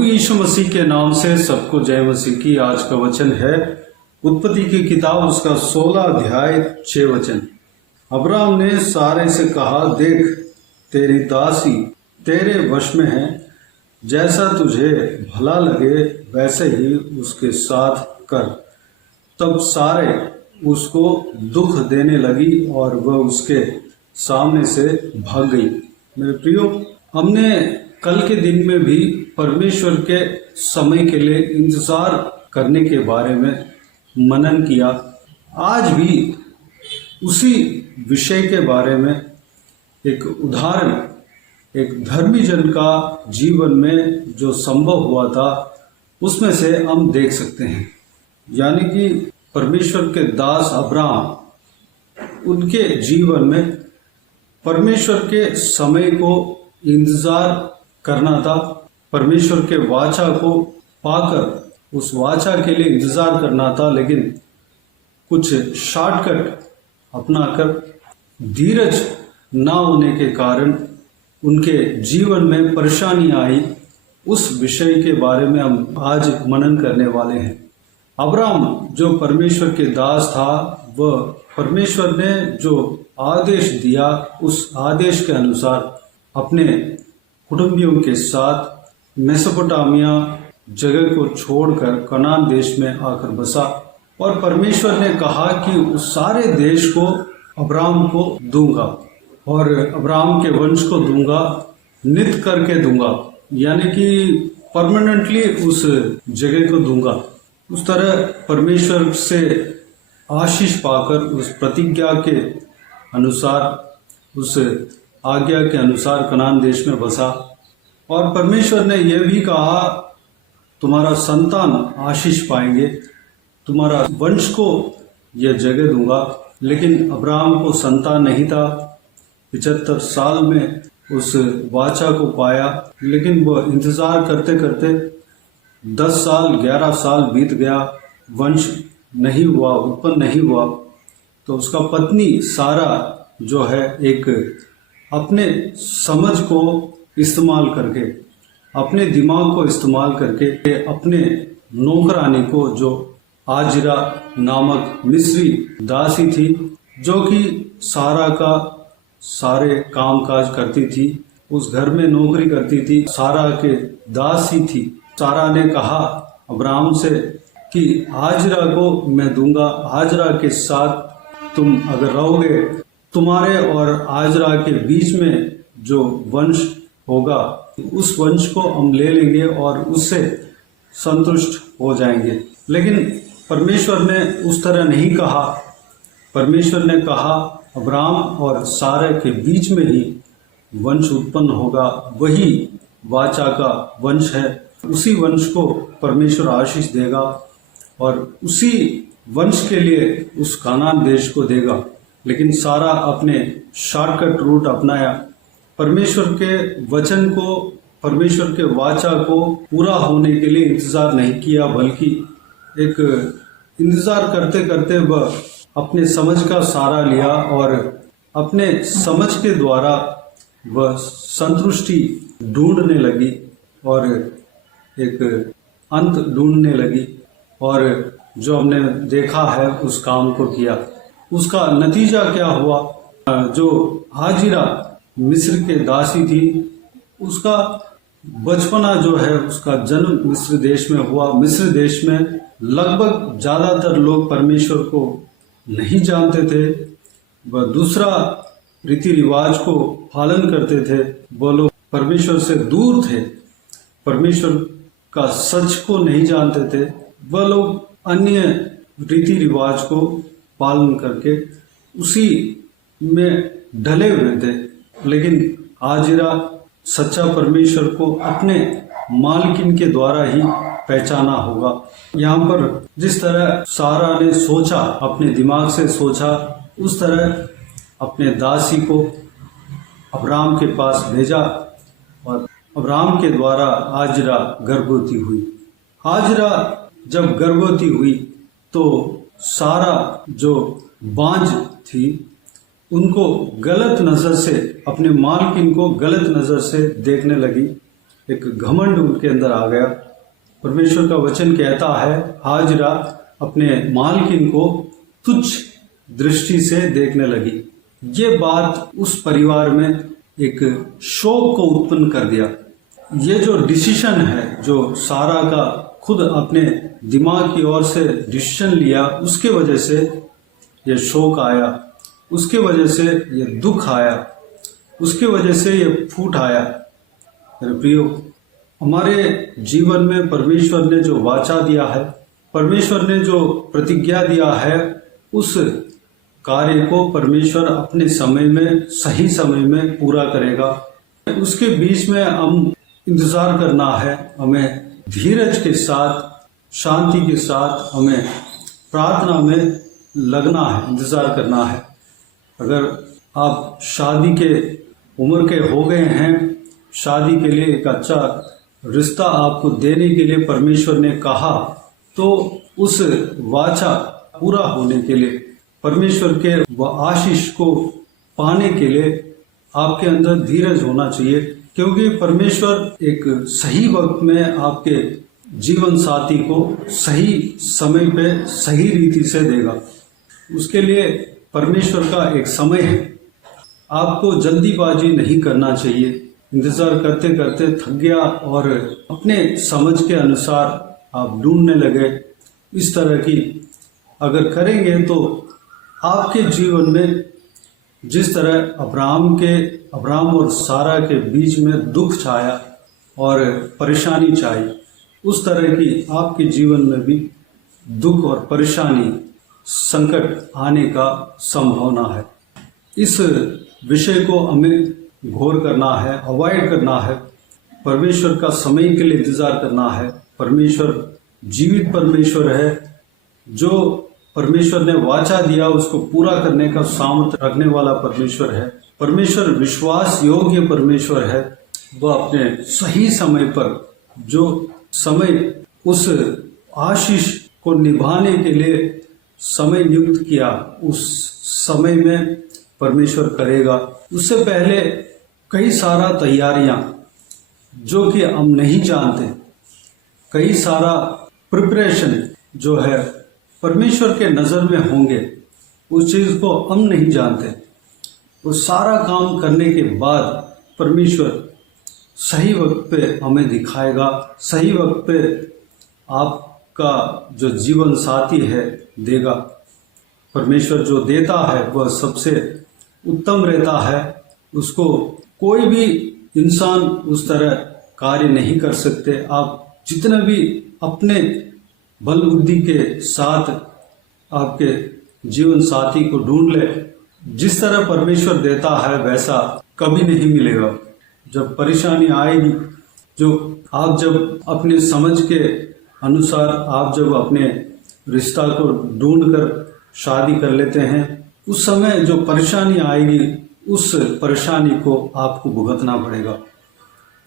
प्रभु यीशु मसीह के नाम से सबको जय मसीह की। आज का वचन है उत्पत्ति की किताब, उसका 16 अध्याय 6 वचन। अब्राहम ने सारे से कहा, देख तेरी दासी तेरे वश में है, जैसा तुझे भला लगे वैसे ही उसके साथ कर। तब सारे उसको दुख देने लगी और वह उसके सामने से भाग गई। मेरे प्रियो, हमने कल के दिन में भी परमेश्वर के समय के लिए इंतजार करने के बारे में मनन किया। आज भी उसी विषय के बारे में एक उदाहरण, एक धर्मी जन का जीवन में जो संभव हुआ था उसमें से हम देख सकते हैं। यानी कि परमेश्वर के दास अब्राहम, उनके जीवन में परमेश्वर के समय को इंतजार करना था, परमेश्वर के वाचा को पाकर उस वाचा के लिए इंतजार करना था। लेकिन कुछ शॉर्टकट अपनाकर धीरज ना होने के कारण उनके जीवन में परेशानी आई। उस विषय के बारे में हम आज मनन करने वाले हैं। अब्राहम जो परमेश्वर के दास था, वह परमेश्वर ने जो आदेश दिया उस आदेश के अनुसार अपने कुटुंबियों के साथ मेसोपोटामिया जगह को छोड़कर कनान देश में आकर बसा। और परमेश्वर ने कहा कि उस सारे देश को अब्राहम को दूंगा और अब्राहम के वंश को दूंगा, नित करके दूंगा, यानी कि परमानेंटली उस जगह को दूंगा। उस तरह परमेश्वर से आशीष पाकर उस प्रतिज्ञा के अनुसार, उस आज्ञा के अनुसार कनान देश में बसा। और परमेश्वर ने यह भी कहा, तुम्हारा संतान आशीष पाएंगे, तुम्हारा वंश को यह जगह दूंगा। लेकिन अब्राहम को संतान नहीं था। 75 साल में उस वाचा को पाया, लेकिन वह इंतजार करते करते 10 साल 11 साल बीत गया, वंश नहीं हुआ, उत्पन्न नहीं हुआ। तो उसका पत्नी सारा जो है, एक अपने समझ को इस्तेमाल करके, अपने दिमाग को इस्तेमाल करके अपने नौकरानी को, जो आजरा नामक मिस्री दासी थी, जो कि सारा का सारे काम काज करती थी, उस घर में नौकरी करती थी, सारा के दासी थी। सारा ने कहा अब्राहम से कि आजरा को मैं दूंगा, आजरा के साथ तुम अगर रहोगे, तुम्हारे और आजरा के बीच में जो वंश होगा उस वंश को हम ले लेंगे और उससे संतुष्ट हो जाएंगे। लेकिन परमेश्वर ने उस तरह नहीं कहा। परमेश्वर ने कहा अब्राहम और सारा के बीच में ही वंश उत्पन्न होगा, वही वाचा का वंश है, उसी वंश को परमेश्वर आशीष देगा और उसी वंश के लिए उस कानान देश को देगा। लेकिन सारा अपने शॉर्टकट रूट अपनाया। परमेश्वर के वचन को, परमेश्वर के वाचा को पूरा होने के लिए इंतजार नहीं किया, बल्कि एक इंतजार करते करते वह अपने समझ का सहारा लिया और अपने समझ के द्वारा वह संतुष्टि ढूंढने लगी और एक अंत ढूंढने लगी। और जो हमने देखा है उस काम को किया। उसका नतीजा क्या हुआ? जो हाजिरा मिस्र के दासी थी, उसका बचपना जो है, उसका जन्म मिस्र देश में हुआ। मिस्र देश में लगभग ज्यादातर लोग परमेश्वर को नहीं जानते थे, वह दूसरा रीति रिवाज को पालन करते थे, वो लोग परमेश्वर से दूर थे, परमेश्वर का सच को नहीं जानते थे, वह लोग अन्य रीति रिवाज को पालन करके उसी में ढले हुए थे। लेकिन हाजिरा सच्चा परमेश्वर को अपने मालकिन के द्वारा ही पहचाना होगा। यहाँ पर जिस तरह सारा ने सोचा, अपने दिमाग से सोचा, उस तरह अपने दासी को अब्राहम के पास भेजा और अब्राहम के द्वारा हाजिरा गर्भवती हुई। हाजिरा जब गर्भवती हुई तो सारा जो बांझ थी, उनको गलत नजर से, अपने मालकिन को गलत नजर से देखने लगी। एक घमंड उनके अंदर आ गया। परमेश्वर का वचन कहता है, हाजरा अपने मालकिन को तुच्छ दृष्टि से देखने लगी। ये बात उस परिवार में एक शोक को उत्पन्न कर दिया। ये जो डिसीजन है, जो सारा का खुद अपने दिमाग की ओर से डिसीजन लिया, उसके वजह से ये शोक आया, उसके वजह से ये दुख आया, उसके वजह से ये फूट आया। मेरे प्रियो, हमारे जीवन में परमेश्वर ने जो वाचा दिया है, परमेश्वर ने जो प्रतिज्ञा दिया है, उस कार्य को परमेश्वर अपने समय में, सही समय में पूरा करेगा। उसके बीच में हम इंतजार करना है, हमें धीरज के साथ, शांति के साथ हमें प्रार्थना में लगना है, इंतजार करना है। अगर आप शादी के उम्र के हो गए हैं, शादी के लिए एक अच्छा रिश्ता आपको देने के लिए परमेश्वर ने कहा, तो उस वाचा पूरा होने के लिए, परमेश्वर के आशीष को पाने के लिए आपके अंदर धीरज होना चाहिए, क्योंकि परमेश्वर एक सही वक्त में आपके जीवन साथी को सही समय पे सही रीति से देगा। उसके लिए परमेश्वर का एक समय है। आपको जल्दीबाजी नहीं करना चाहिए। इंतजार करते करते थक गया और अपने समझ के अनुसार आप ढूंढने लगे, इस तरह की अगर करेंगे तो आपके जीवन में जिस तरह अब्राहम और सारा के बीच में दुख छाया और परेशानी छाई, उस तरह की आपके जीवन में भी दुख और परेशानी, संकट आने का संभावना है। इस विषय को हमें घोर करना है, अवॉइड करना है। परमेश्वर का समय के लिए इंतजार करना है। परमेश्वर जीवित परमेश्वर है। जो परमेश्वर ने वाचा दिया उसको पूरा करने का सामर्थ्य रखने वाला परमेश्वर है। परमेश्वर विश्वास योग्य परमेश्वर है। वह अपने सही समय पर जो समय उस आशीष को निभाने के लिए समय नियुक्त किया, उस समय में परमेश्वर करेगा। उससे पहले कई सारा तैयारियां जो कि हम नहीं जानते, कई सारा प्रिपरेशन जो है परमेश्वर के नज़र में होंगे, उस चीज़ को हम नहीं जानते। वो सारा काम करने के बाद परमेश्वर सही वक्त पे हमें दिखाएगा। सही वक्त पे आपका जो जीवन साथी है देगा। परमेश्वर जो देता है वह सबसे उत्तम रहता है। उसको कोई भी इंसान उस तरह कार्य नहीं कर सकते। आप जितना भी अपने बल बुद्धि के साथ आपके जीवन साथी को ढूंढ ले, जिस तरह परमेश्वर देता है वैसा कभी नहीं मिलेगा। जब परेशानी आएगी, जो आप जब अपने समझ के अनुसार आप जब अपने रिश्ता को ढूंढकर शादी कर लेते हैं, उस समय जो परेशानी आएगी उस परेशानी को आपको भुगतना पड़ेगा।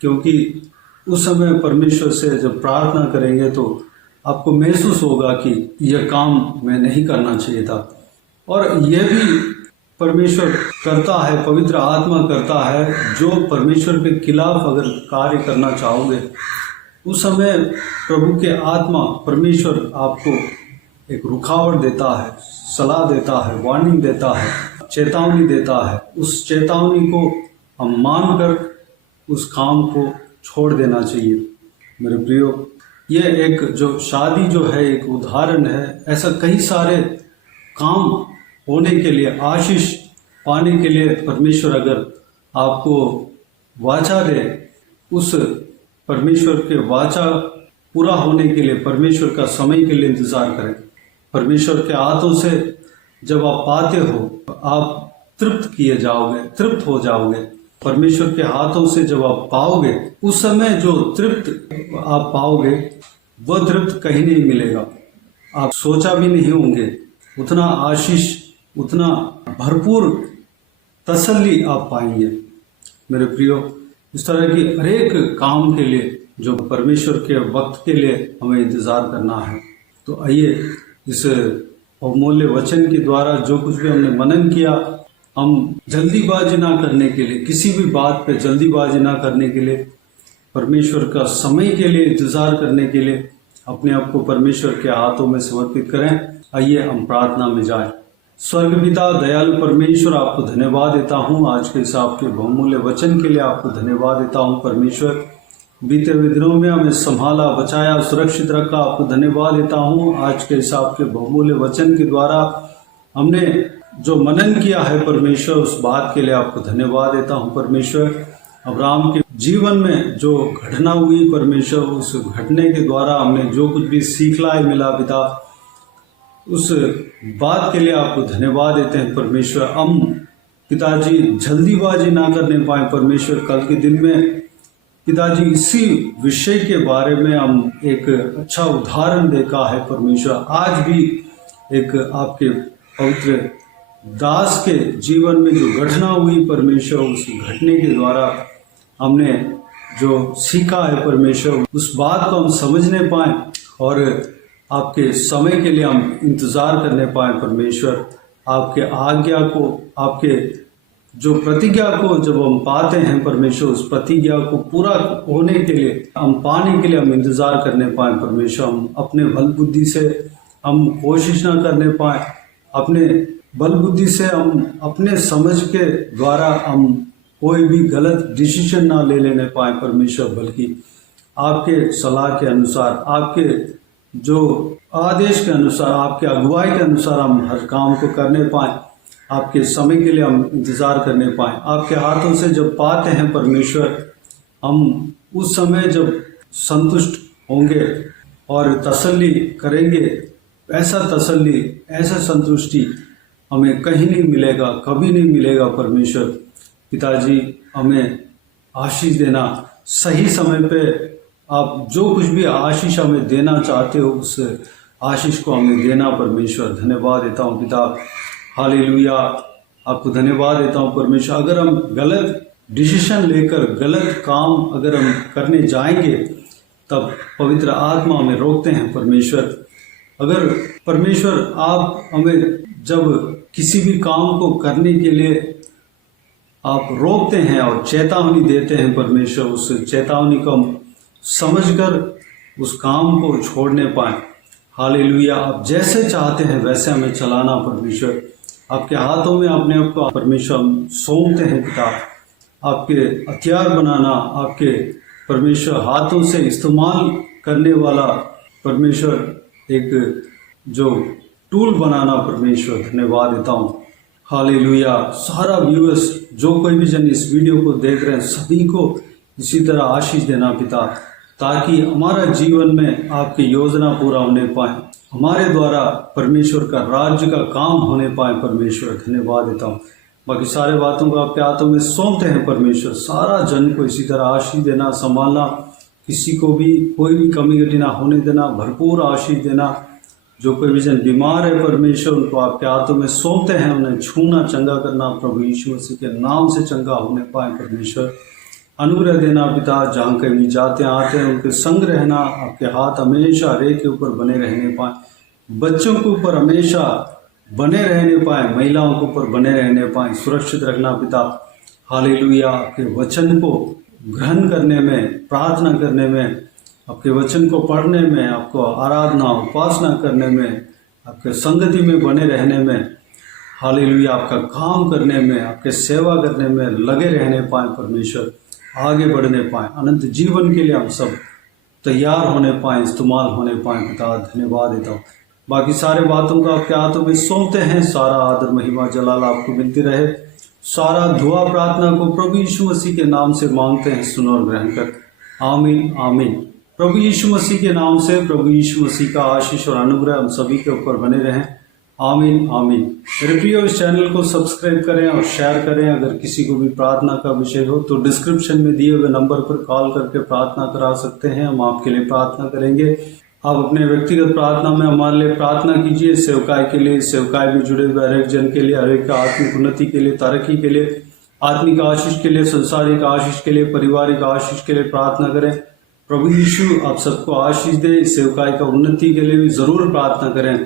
क्योंकि उस समय परमेश्वर से जब प्रार्थना करेंगे तो आपको महसूस होगा कि यह काम मैं नहीं करना चाहिए था। और यह भी परमेश्वर करता है, पवित्र आत्मा करता है। जो परमेश्वर के खिलाफ अगर कार्य करना चाहोगे, उस समय प्रभु के आत्मा परमेश्वर आपको एक रुकावट देता है, सलाह देता है, वार्निंग देता है, चेतावनी देता है। उस चेतावनी को हम मानकर उस काम को छोड़ देना चाहिए। मेरे प्रियो, ये एक जो शादी जो है एक उदाहरण है। ऐसा कई सारे काम होने के लिए, आशीष पाने के लिए परमेश्वर अगर आपको वाचा दे, उस परमेश्वर के वाचा पूरा होने के लिए परमेश्वर का समय के लिए इंतजार करें। परमेश्वर के हाथों से जब आप पाते हो, आप तृप्त किए जाओगे, तृप्त हो जाओगे। परमेश्वर के हाथों से जब आप पाओगे, उस समय जो तृप्त आप पाओगे वह तृप्त कहीं नहीं मिलेगा। आप सोचा भी नहीं होंगे उतना आशीष, उतना भरपूर तसल्ली आप पाएंगे। मेरे प्रियो, इस तरह की हर एक काम के लिए जो परमेश्वर के वक्त के लिए हमें इंतजार करना है। तो आइए इस अमूल्य वचन के द्वारा जो कुछ भी हमने मनन किया, हम जल्दीबाजी ना करने के लिए, किसी भी बात पे जल्दीबाजी ना करने के लिए परमेश्वर का समय के लिए इंतजार करने के लिए अपने आप को परमेश्वर के हाथों में समर्पित करें। आइए हम प्रार्थना में जाएं। स्वर्ग पिता दयालु परमेश्वर, आपको धन्यवाद देता हूँ आज के इस आपके बहुमूल्य वचन के लिए। आपको धन्यवाद देता हूँ परमेश्वर, बीते हुए दिनों में हमें संभाला, बचाया, सुरक्षित रखा। आपको धन्यवाद देता हूँ आज के इस आपके बहुमूल्य वचन के द्वारा हमने जो मनन किया है परमेश्वर, उस बात के लिए आपको धन्यवाद देता हूँ परमेश्वर। अब्राहम के जीवन में जो घटना हुई परमेश्वर, उस घटने के द्वारा हमने जो कुछ भी सीखला है मिला पिता, उस बात के लिए आपको धन्यवाद देते हैं परमेश्वर। हम पिताजी जल्दीबाजी ना करने पाए परमेश्वर। कल के दिन में पिताजी इसी विषय के बारे में हम एक अच्छा उदाहरण देखा है परमेश्वर। आज भी एक आपके पवित्र दास के जीवन में जो घटना हुई परमेश्वर, उस घटने के द्वारा हमने जो सीखा है परमेश्वर, उस बात को हम समझने पाए और आपके समय के लिए हम इंतजार करने पाए परमेश्वर। आपके आज्ञा को, आपके जो प्रतिज्ञा को जब हम पाते हैं परमेश्वर, उस प्रतिज्ञा को पूरा होने के लिए, हम पाने के लिए हम इंतजार करने पाए परमेश्वर। हम अपने बल बुद्धि से हम कोशिश ना करने पाए, अपने बल बुद्धि से हम अपने समझ के द्वारा हम कोई भी गलत डिसीजन ना ले लेने पाए परमेश्वर, बल्कि आपके सलाह के अनुसार, आपके जो आदेश के अनुसार, आपके अगुवाई के अनुसार हम हर काम को करने पाए। आपके समय के लिए हम इंतजार करने पाए। आपके हाथों से जब पाते हैं परमेश्वर, हम उस समय जब संतुष्ट होंगे और तसल्ली करेंगे, ऐसा तसल्ली, ऐसा संतुष्टि हमें कहीं नहीं मिलेगा, कभी नहीं मिलेगा परमेश्वर। पिताजी हमें आशीष देना, सही समय पे आप जो कुछ भी आशीष हमें देना चाहते हो, उस आशीष को हमें देना परमेश्वर। धन्यवाद देता हूँ पिता, हालेलुया। आपको धन्यवाद देता हूँ परमेश्वर। अगर हम गलत डिसीजन लेकर गलत काम अगर हम करने जाएंगे, तब पवित्र आत्मा हमें रोकते हैं परमेश्वर। अगर परमेश्वर आप हमें जब किसी भी काम को करने के लिए आप रोकते हैं और चेतावनी देते हैं परमेश्वर, उस चेतावनी को हम समझकर उस काम को छोड़ने पाए। हालेलुया। आप जैसे चाहते हैं वैसे हमें चलाना परमेश्वर। आपके हाथों में अपने आप को परमेश्वर हम सौंपते हैं पिता। आपके हथियार बनाना, आपके परमेश्वर हाथों से इस्तेमाल करने वाला परमेश्वर एक जो टूल बनाना परमेश्वर, धन्यवाद देता हूँ। हालेलुया। सारा व्यूअर्स, जो कोई भी जन इस वीडियो को देख रहे हैं, सभी को इसी तरह आशीष देना पिता, ताकि हमारा जीवन में आपकी योजना पूरा होने पाए, हमारे द्वारा परमेश्वर का राज्य का काम होने पाए परमेश्वर। धन्यवाद देता हूँ। बाकी सारे बातों को आपके हाथों में सौंपते हैं परमेश्वर। सारा जन को इसी तरह आशीष देना, संभालना, किसी को भी कोई भी कमी घटी ना होने देना, भरपूर आशीष देना। जो कोई भी जन बीमार है परमेश्वर, उनको आपके हाथों में सौंपते हैं, उन्हें छूना, चंगा करना प्रभु यीशु मसीह के नाम से चंगा होने पाए परमेश्वर। अनुग्रह देना पिता, जहाँ कहीं भी जाते आते हैं उनके संग रहना, आपके हाथ हमेशा रे के ऊपर बने रहने पाए, बच्चों के ऊपर हमेशा बने रहने पाए, महिलाओं के ऊपर बने रहने पाए, सुरक्षित रखना पिता। हालेलुया। आपके वचन को ग्रहण करने में, प्रार्थना करने में, आपके वचन को पढ़ने में, आपको आराधना उपासना करने में, आपके संगति में बने रहने में, हालेलुया, आपका काम करने में, आपके सेवा करने में लगे रहने पाए परमेश्वर, आगे बढ़ने पाए, अनंत जीवन के लिए हम सब तैयार होने पाए, इस्तेमाल होने पाए पिता। धन्यवाद देता हूँ। बाकी सारे बातों को आपके हाथों में सौंपते हैं। सारा आदर महिमा जलाल आपको मिलती रहे। सारा दुआ प्रार्थना को प्रभु यीशु मसीह के नाम से मांगते हैं, सुनो और ग्रहण कर। आमीन आमीन। प्रभु यीशु मसीह के नाम से प्रभु यीशु मसीह का आशीष और अनुग्रह हम सभी के ऊपर बने रहें। आमीन आमीन। मेरे प्रियो, इस चैनल को सब्सक्राइब करें और शेयर करें। अगर किसी को भी प्रार्थना का विषय हो तो डिस्क्रिप्शन में दिए हुए नंबर पर कॉल करके प्रार्थना करा सकते हैं। हम आपके लिए प्रार्थना करेंगे। आप अपने व्यक्तिगत प्रार्थना में हमारे लिए प्रार्थना कीजिए। सेवकाई के लिए, सेवकाई में जुड़े हुए हर एक जन के लिए, हर एक का आत्मिक उन्नति के लिए, तरक्की के लिए, आत्मिक आशीष के लिए, संसारिक आशीष के लिए, पारिवारिक आशीष के लिए प्रार्थना करें। प्रभु यीशु आप सबको आशीष दे। इस सेवकाई का उन्नति के लिए भी जरूर प्रार्थना करें।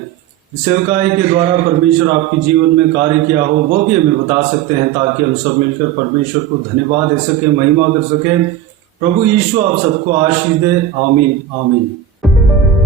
इस सेवकाई के द्वारा परमेश्वर आपके जीवन में कार्य किया हो वो भी हमें बता सकते हैं, ताकि हम सब मिलकर परमेश्वर को धन्यवाद दे सके, महिमा कर सके प्रभु यीशु आप सबको आशीष दे। आमीन आमीन।